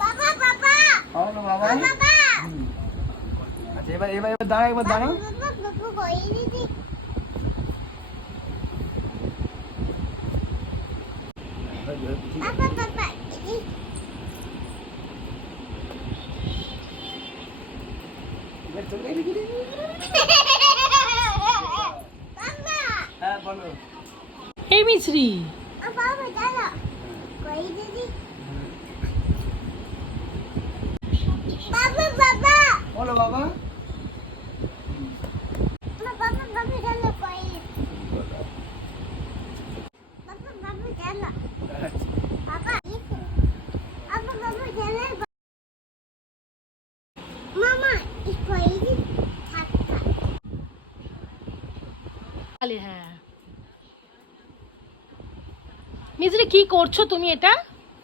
বাবা বাবা বলো বাবা। বাবা আচ্ছা এবার এবার এবার দাঁড়াও, এবার দাঁড়াও। বাবা কই দিদি বাবা বাবা বাবা হ্যাঁ বলো। এই মিছরি বাবা দাদা কই দিদি বাবা বাবা বলো বাবা। বাবা বাবা দাদা কই বাবা বাবা দাদা বাবা বাবা বাবা দাদা মামা কই দিদি হ্যাঁ মিছরি কি করছো তুমি এটা?